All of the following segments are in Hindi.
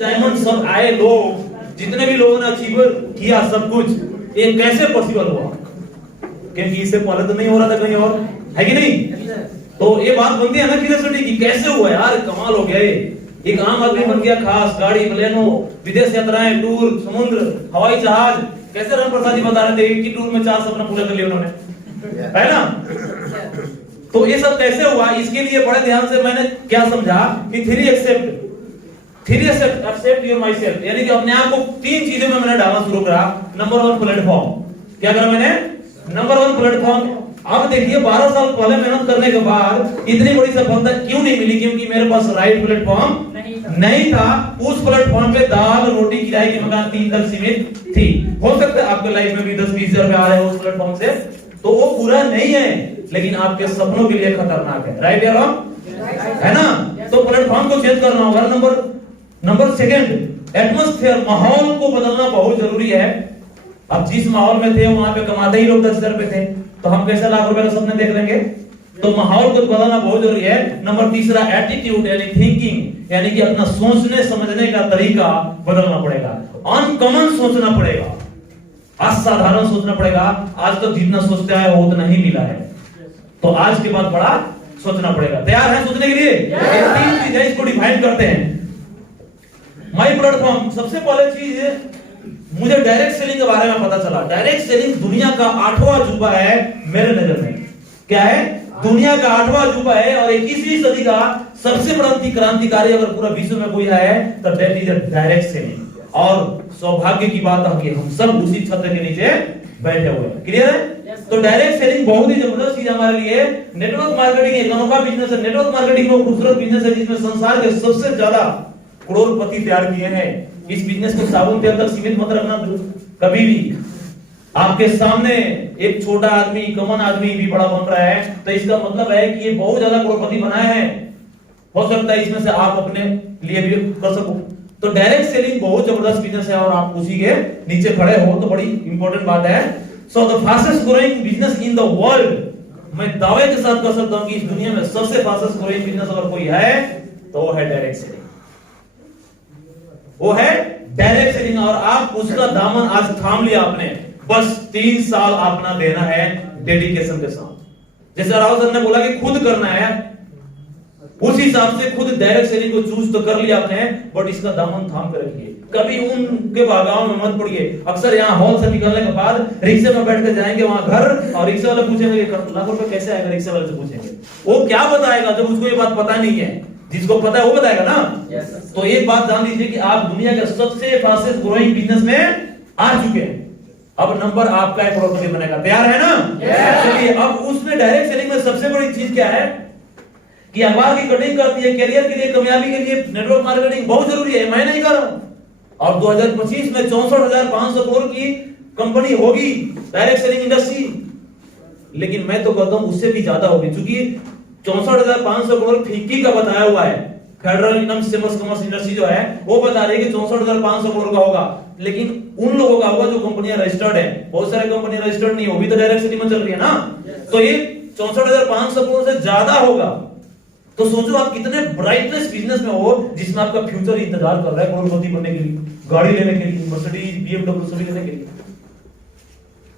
डायमंड सब आए, लोग जितने भी लोगों ने अचीव किया सब कुछ, ये कैसे पॉसिबल हुआ? क्योंकि इससे पहले तो नहीं हो रहा था कहीं और, है कि नहीं? तो ये बात बनती है ना क्यूरियोसिटी की, कैसे हुआ यार, कमाल हो गया ये। एक आम आदमी बन गया खास, गाड़ी, प्लेनो, विदेश यात्राएं, टूर, समुद्र, हवाई जहाज। कैसे राम प्रसाद जी बता रहे थे एक ही टूर में 4 सपना पूरा कर लिया उन्होंने, है ना? तो ये सब कैसे हुआ? इसके लिए बड़े ध्यान से मैंने क्या समझा कि three except your myself, यानी कि अपने आप को 3 चीजों में मैंने डालना शुरू करा। नंबर 1 प्लेटफॉर्म, क्या करा मैंने? Number 1 platform. अब देखिए 12 साल पहले मेहनत करने के बाद इतनी बड़ी सफलता क्यों नहीं मिली? क्योंकि मेरे पास राइट प्लेटफॉर्म नहीं था। उस प्लेटफॉर्म पे दाल रोटी किराए की मकान 3 तक सीमित थी। हो सकता है आपके लाइफ में भी 10-20 हजार रुपए आ रहे हो उस प्लेटफॉर्म से, तो वो पूरा नहीं है, लेकिन आपके सपनों के लिए खतरनाक है। राइट या रॉन्ग? है ना? तो प्लेटफॉर्म को चेंज करना होगा। नंबर 2 एटमॉस्फेयर, माहौल को बदलना बहुत जरूरी है। अब जिस माहौल में थे वहां पे कमाते ही लोग 10,000 रुपए थे, तो हम कैसे लाख रुपए का सपने देख लेंगे? तो माहौल को बदलना बहुत जरूरी है। नंबर 3 एटीट्यूड यानी थिंकिंग, यानी कि अपना सोचने समझने का तरीका बदलना पड़ेगा। अनकॉमन सोचना पड़ेगा, असाधारण सोचना पड़ेगा। आज तक जितना सोचते आए वो उतना ही मिला है, तो आज के बाद बड़ा सोचना पड़ेगा। तैयार है सोचने के लिए? ये 3 चीजें, इसको डिफाइन करते हैं। माई प्लेटफॉर्म, सबसे पहले चीज मुझे डायरेक्ट सेलिंग के बारे में पता चला। डायरेक्ट सेलिंग दुनिया का 8वां अजूबा है मेरे नजर में। क्या है? दुनिया का 8वां अजूबा है, और 21वीं सदी का सबसे बड़ा क्रांतिकारी अगर पूरा विश्व में कोई है तो दैट इज डायरेक्ट सेलिंग। और सौभाग्य की बात है कि हम सब उसी छत्र के नीचे बैठे हुए हैं। क्लियर है? तो डायरेक्ट सेलिंग बहुत ही जबरदस्त चीज हमारे लिए। नेटवर्क मार्केटिंग एक अनोखा बिजनेस है। नेटवर्क मार्केटिंग वो खूबसूरत बिजनेस है जिसमें संसार के सबसे ज्यादा करोड़पति तैयार किए हैं। इस बिजनेस को साबुन तेल तक सीमित मत रखना कभी भी। आपके सामने एक छोटा आदमी, कॉमन आदमी भी बड़ा बन रहा है, तो इसका मतलब है कि ये बहुत ज्यादा करोड़पति बनाए हैं। हो सकता है इसमें से आप अपने लिए भी कर सको। तो डायरेक्ट सेलिंग बहुत जबरदस्त बिजनेस है, और आप उसी के नीचे खड़े हो तो बड़ी इंपॉर्टेंट बात है। So the fastest growing business in the world, मैं दावे के साथ कह सकता हूं कि इस दुनिया में सबसे फास्टेस्ट ग्रोइंग बिजनेस अगर कोई है तो वो है डायरेक्ट सेलिंग। वो है डायरेक्ट सेलिंग, और आप उसका दामन आज थाम लिया आपने। बस 3 साल अपना देना है डेडिकेशन के साथ। जैसे राहुल सर ने बोला कि खुद करना है, उस हिसाब से खुद डायरेक्ट सेलिंग को चूज तो कर लिया आपने, बट इसका दामन थाम कर रखिए। कभी उनके भागाओं में मत पड़िए। अक्सर यहाँ हॉल से निकलने के बाद रिक्शे में बैठ के जाएंगे वहां घर, और रिक्शे वाले पूछेंगे लाख रुपए कैसे आएगा, रिक्शे वाले से पूछेंगे। वो क्या बताएगा जब उसको ये बात पता नहीं है? जिसको पता है वो बताएगा ना। तो एक बात जान लीजिए कि आप दुनिया के सबसे फास्टेस्ट ग्रोइंग बिजनेस में आ चुके हैं। अब नंबर आपका है करोड़पति बनेगा। तैयार है ना? चलिए, अब उसमें डायरेक्ट सेलिंग में सबसे बड़ी चीज क्या है कि अखबार की कटिंग करती है। करियर के लिए, कामयाबी के लिए नेटवर्क मार्केटिंग बहुत जरूरी है, मैं नहीं कर रहा हूं। और 2025 में 64,500 करोड़ की कंपनी होगी डायरेक्ट सेलिंग इंडस्ट्री, लेकिन मैं तो कहता हूं उससे भी ज्यादा होगी, क्योंकि 64,500 करोड़ फिक्की का बताया हुआ है। Federal income status commerce industry जो है वो बता रही है कि 64,500 करोड़ का होगा, लेकिन उन लोगों का होगा जो कंपनियां रजिस्टर्ड है। बहुत सारे कंपनियां रजिस्टर्ड नहीं, वो भी तो डायरेक्ट सेलिंग में चल रही है ना। तो ये 64,500 करोड़ से ज्यादा होगा। तो सोचो आप कितने ब्राइटनेस बिजनेस में हो जिसमें आपका फ्यूचर इंतजार कर रहा है करोड़पति बनने के लिए, गाड़ी लेने के लिए, मर्सिडीज, BMW सभी लेने के लिए।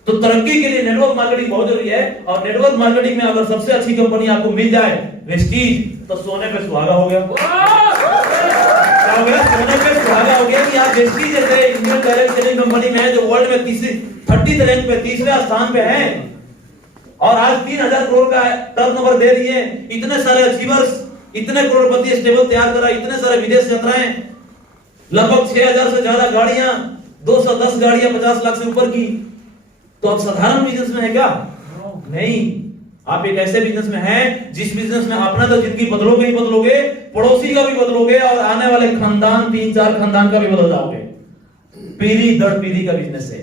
तो तरक्की के लिए नेटवर्क मार्केटिंग बहुत जरूरी है। और नेटवर्क मार्केटिंग में अगर सबसे अच्छी कंपनी आपको मिल जाए वेस्टीज, तो सोने पे सुहागा हो गया। क्या हो गया? सोने पे सुहागा हो गया कि आप वेस्टीज जैसे इंडियन डायरेक्ट सेलिंग कंपनी में है जो वर्ल्ड में 30 रैंक पे 3रे स्थान पे है, और आज 3,000 करोड़ का टर्नओवर दे रही है। इतने सारे अचीवर्स, इतने करोड़पति स्टेबल तैयार करा, इतने सारे विदेश यात्राएं, लगभग 6,000 से ज्यादा गाड़ियां, 210 गाड़ियां 50 लाख से ऊपर की। तो आप साधारण बिजनेस में है क्या? नहीं, आप एक ऐसे बिजनेस में हैं जिस बिजनेस में अपना तो जिंदगी बदलोगे ही बदलोगे, पड़ोसी का भी बदलोगे, और आने वाले खानदान 3-4 खानदान का भी बदल जाओगे। पीढ़ी दर पीढ़ी का बिजनेस है।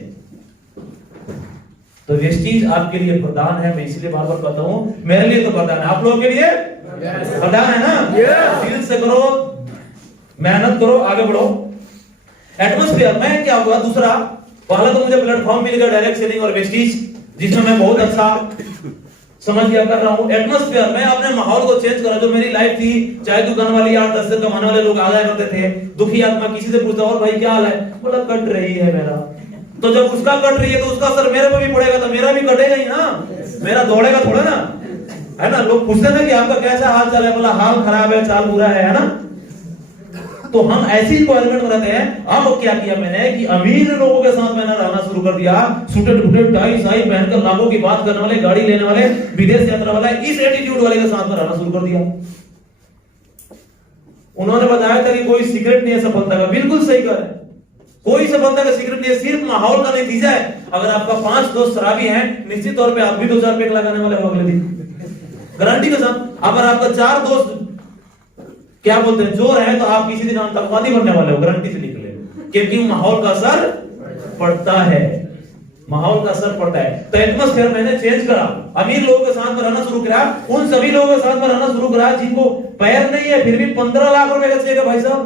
तो वेस्टीज आपके लिए वरदान है। मैं इसलिए बार बार कहता हूं, मेरे लिए तो वरदान है, आप लोगों के लिए वरदान है ना। दिल से करो, मेहनत करो, आगे बढ़ो। एटमॉस्फेयर में क्या हुआ? दूसरा, पहला तो मुझे प्लेटफॉर्म मिल गया डायरेक्ट सेलिंग और वेस्टीज, जिसमें मैं बहुत अच्छा समझ गया कर रहा हूँ एटमॉस्फेयर, मैं अपने माहौल को चेंज करा। जो मेरी लाइफ थी, चाय दुकान वाली 8-10 से कमाने वाले लोग आ जाया करते थे, दुखी आत्मा किसी से पूछता और भाई क्या हाल है, बोला कट रही है मेरा। तो जब उसका कट रही है तो उसका असर मेरे पे भी पड़ेगा, तो मेरा भी कटेगा ही ना, मेरा दौड़ेगा थोड़ा ना, है ना। लोग पूछते हैं कि आपका कैसा हाल चाल है, बोला हाल खराब है, चाल बुरा है ना। तो हम ऐसी इन्वायरमेंट में रहते हैं। अब क्या किया मैंने कि अमीर लोगों के साथ मैंने रहना शुरू कर दिया, सूटेड बूटेड टाई साई पहनकर लाखों की बात करने वाले, गाड़ी लेने वाले, विदेश यात्रा वाला, इस एटीट्यूड वाले के साथ में रहना शुरू कर दिया। उन्होंने बताया था कि कोई सीक्रेट नहीं है सफलता का, बिल्कुल सही कहा है, कोई सफलता का सीक्रेट नहीं है, सिर्फ माहौल का नतीजा है। अगर आपका 5 दोस्त शराबी हैं, निश्चित तौर पे आप भी 2-4 पैक लगाने वाले हो अगले दिन, गारंटी के साथ। अगर आपका 4 दोस्त क्या बोलते हैं चोर है, तो आप किसी दिन आतंकवादी बनने वाले हो, गारंटी से निकले, क्योंकि माहौल का असर पड़ता है, माहौल का असर पड़ता है। तो एटमॉस्फेयर मैंने चेंज करा, अमीर लोगों के साथ में रहना शुरू करा, उन सभी लोगों के साथ में रहना शुरू करा जिनको पैर नहीं है फिर भी 15 लाख रुपए का चाहिए भाई साहब,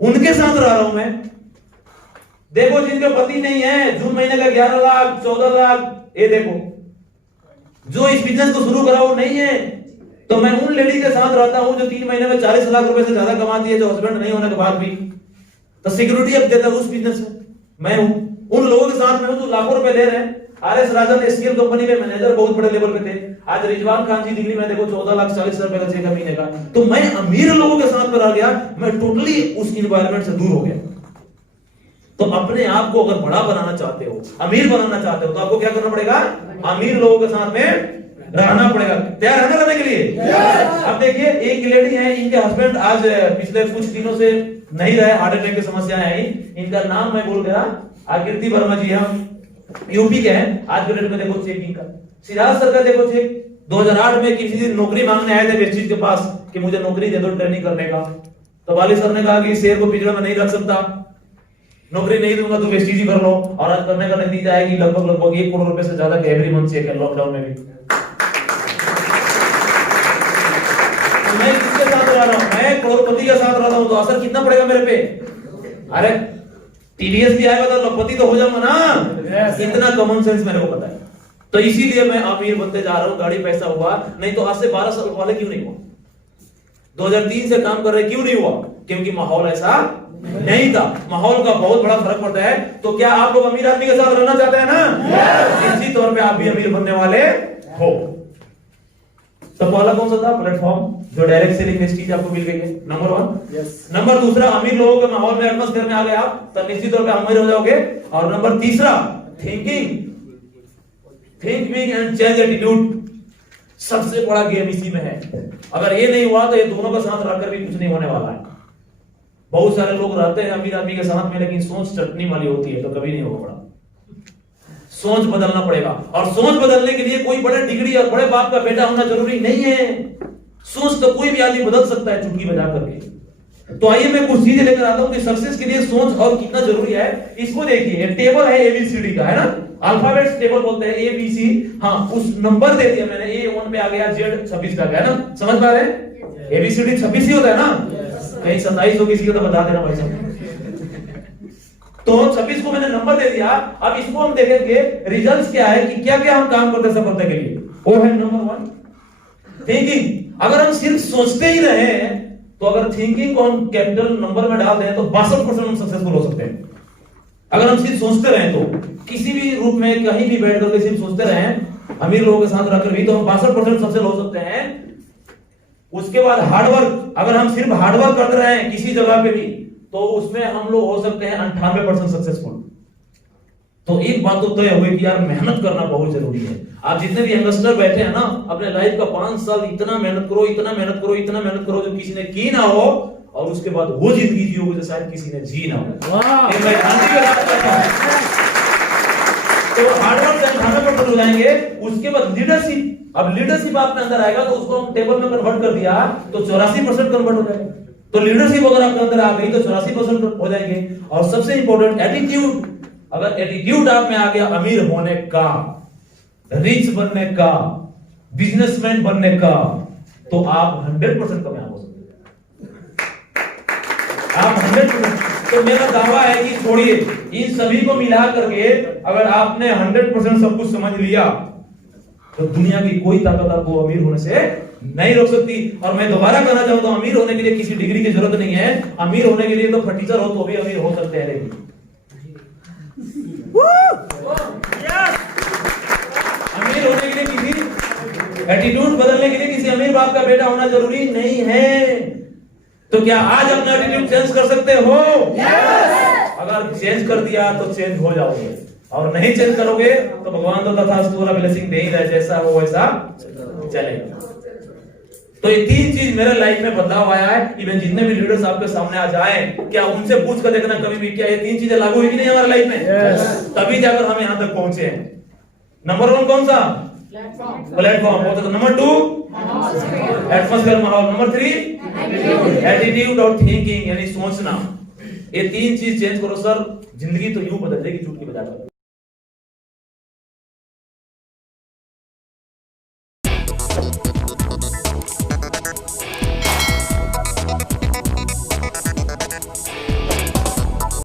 उनके साथ रह रहा हूं मैं। देखो जिनके पति नहीं है, जून महीने का 11 लाख 14 लाख, ये देखो जो इस बिजनेस को शुरू करा वो नहीं है, तो मैं उन लेडी के साथ रहता हूं जो 3 महीने में 40 लाख रुपए से ज्यादा कमाती है, जो हस्बैंड नहीं होने के बाद भी तो सिक्योरिटी अब देता है उस बिजनेस में, मैं हूं। उन लोगों के साथ में हूं जो लाखों रुपए ले रहे हैं। आरएस राजन एसकेएल कंपनी में मैनेजर बहुत बड़े लेवल पे थे, आज रिजवान खान जी दिल्ली में देखो 14 लाख 40 रुपए का चेक महीने का। तो मैं अमीर लोगों के साथ में रह गया, मैं टोटली उस इन्वायरमेंट से दूर हो गया। तो अपने आप को अगर बड़ा बनाना चाहते हो, अमीर बनाना चाहते हो, तो आपको क्या करना पड़ेगा, अमीर लोगों के साथ में रहना पड़ेगा। तैयार है ना रहने के लिए? अब देखिए एक लेडी है, इनके हस्बैंड आज पिछले कुछ दिनों से नहीं रहे, हार्ट अटैक की समस्या आई। इनका नाम मैं भूल गया, आकृति वर्मा जी हम यूपी के हैं। आज के डेट में देखो चेक इनका, सिराज सर का देखो चेक 2008 में किसी दिन नौकरी मांगने आए थे वेस्टीज के पास कि मुझे नौकरी दे दो ट्रेनिंग करने का। तो वाली सर ने कहा कि शेर को पिंजरे में नहीं रख सकता, नौकरी नहीं दूंगा तो वेस्टीज ही कर लो। और आज करने का नतीजा है कि लगभग 1 करोड़ रुपए से ज्यादा का एवरी मंथ चेक है लॉकडाउन में भी। मैं किसके साथ रह रहा हूं, मैं करोड़पति के साथ रहता हूं, तो असर कितना पड़ेगा मेरे पे? अरे टीडीएस भी आएगा तो लखपति तो हो जाऊंगा ना, इतना कॉमन सेंस मेरे को पता है। तो इसीलिए मैं अमीर बनते जा रहा हूं, गाड़ी पैसा हुआ, नहीं तो आज से 12 साल पहले क्यों नहीं हुआ, 2003 से काम कर रहे क्यों नहीं हुआ, क्योंकि माहौल ऐसा नहीं था। माहौल का बहुत बड़ा फर्क पड़ता है। तो क्या आप लोग अमीर आदमी के साथ रहना चाहते हैं ना? निश्चित तौर पे आप भी अमीर बनने वाले हो। तो पहला कौन सा था प्लेटफॉर्म, जो डायरेक्ट सेलिंग वेस्टीज आपको मिल गई है, नंबर 1। नंबर दूसरा, अमीर लोगों के माहौल में एटमॉस्फेयर में आ गए आप, तो निश्चित तौर पे अमीर हो जाओगे। और नंबर तीसरा, थिंकिंग एंड चेंज एटीट्यूड, सबसे बड़ा गेम इसी में है। अगर ये नहीं हुआ तो ये दोनों का साथ रखकर भी कुछ नहीं होने वाला है। बहुत सारे लोग रहते हैं अमीर आदमी के साथ में, लेकिन सोच चटनी वाली होती है, तो कभी नहीं होगा बड़ा। सोच बदलना पड़ेगा, और सोच बदलने के लिए कोई बड़े डिग्री और बड़े बाप का बेटा होना जरूरी नहीं है। सोच तो कोई भी आदमी बदल सकता है चुटकी बजा करके। तो आइए मैं कुछ चीजें लेकर आता हूं कि सक्सेस के लिए सोच और कितना जरूरी है। इसको देखिए, टेबल है एबीसीडी का, है ना, अल्फाबेट्स टेबल बोलते हैं एबीसी। हाँ, उस नंबर दे दिया मैंने, ए 1 पे आ गया, जेड 26 का है ना, समझ पा रहे हैं? एबीसीडी 26 ही होता है ना, कहीं 27 हो किसी को तो बता देना भाई साहब। तो 26 को मैंने नंबर दे दिया। अब इसको हम देखेंगे रिजल्ट्स क्या है, कि क्या क्या हम काम करते हैं सफलता के लिए। वो है नंबर 1 थिंकिंग। अगर हम सिर्फ सोचते ही रहे, तो अगर थिंकिंग को हम कैपिटल नंबर में डाल दें तो 62% हम सक्सेसफुल हो सकते हैं। अगर हम सिर्फ सोचते रहे, तो किसी भी रूप में कहीं भी बैठ करके सिर्फ सोचते रहे, अमीर लोगों के साथ रहकर भी, तो हम 62% सक्सेस हो सकते हैं। उसके बाद हार्डवर्क, अगर हम सिर्फ हार्डवर्क करते रहे किसी जगह पे भी, तो उसमें हम लोग हो सकते हैं 98% सक्सेसफुल। तो एक बात तो तय हुई कि यार मेहनत करना बहुत जरूरी है। आप जितने भी यंगस्टर बैठे हैं ना, अपने लाइफ का 5 साल इतना मेहनत करो, इतना मेहनत करो, इतना मेहनत करो, जो किसी ने की ना हो, और उसके बाद वो जिंदगी जियोगे जो शायद किसी ने जी ना हो। मैं तो हार्डवर्क से 98% हो जाएंगे। उसके बाद लीडरशिप, अब लीडरशिप आपके अंदर आएगा, तो उसको हम टेबल में कन्वर्ट कर दिया तो 84% कन्वर्ट हो जाएगा। तो लीडरशिप अगर आपके अंदर आ गई तो 84% हो जाएंगे। और सबसे इंपॉर्टेंट एटीट्यूड, अगर एटीट्यूड आप में आ गया अमीर होने का, रिच बनने का, बिजनेसमैन बनने का, तो आप 100% कामयाब हो सकते हैं। आप 100%। तो मेरा दावा है कि छोड़िए इन सभी को मिला करके, अगर आपने 100% सब कुछ समझ लिया, तो दुनिया की कोई ताकत आपको अमीर होने से नहीं रोक सकती। और मैं दोबारा कहना चाहूँ तो अमीर होने के लिए किसी डिग्री की जरूरत नहीं है। अमीर होने के लिए तो फटीचर हो तो भी अमीर हो सकते हैं। लेकिन अमीर होने के लिए किसी एटीट्यूड बदलने के लिए किसी अमीर बाप का बेटा होना जरूरी नहीं है। तो क्या आज अपना एटीट्यूड चेंज कर सकते हो? अगर चेंज कर दिया तो चेंज हो जाओगे, और नहीं चेंज करोगे तो भगवान तो तथास्तु वाला ब्लेसिंग दे ही रहा है, जैसा हो वैसा चलेगा। तो ये तीन चीज मेरे लाइफ में बदलाव आया है। इवन जितने भी लीडर्स आपके सामने आ जाए, क्या उनसे पूछ कर देखना कभी भी, क्या ये तीन चीजें लागू हुई कि नहीं हमारे लाइफ में? तभी जाकर हम यहाँ तक पहुंचे हैं। नंबर 1 कौन सा? प्लेटफॉर्म। नंबर 2 एटमॉस्फेयर, माहौल। नंबर 3 एटीट्यूड और थिंकिंग, यानी सोचना। ये तीन चीज चेंज करो सर, जिंदगी तो यूं बदल जाएगी झूठ की बजाय।